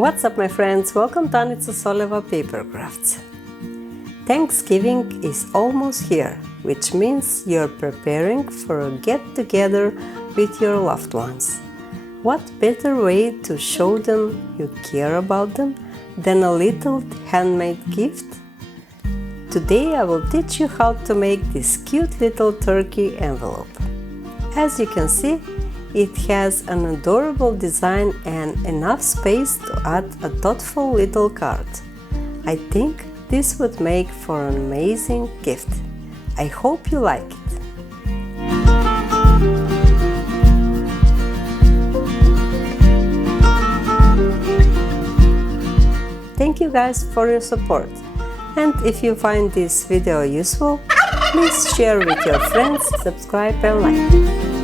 What's up, my friends? Welcome to Anica Soleva Papercrafts. Thanksgiving is almost here, which means you're preparing for a get-together with your loved ones. What better way to show them you care about them than a little handmade gift? Today I will teach you how to make this cute little turkey envelope. As you can see, it has an adorable design and enough space to add a thoughtful little card. I think this would make for an amazing gift. I hope you like it. Thank you guys for your support. And if you find this video useful, please share with your friends, subscribe and like.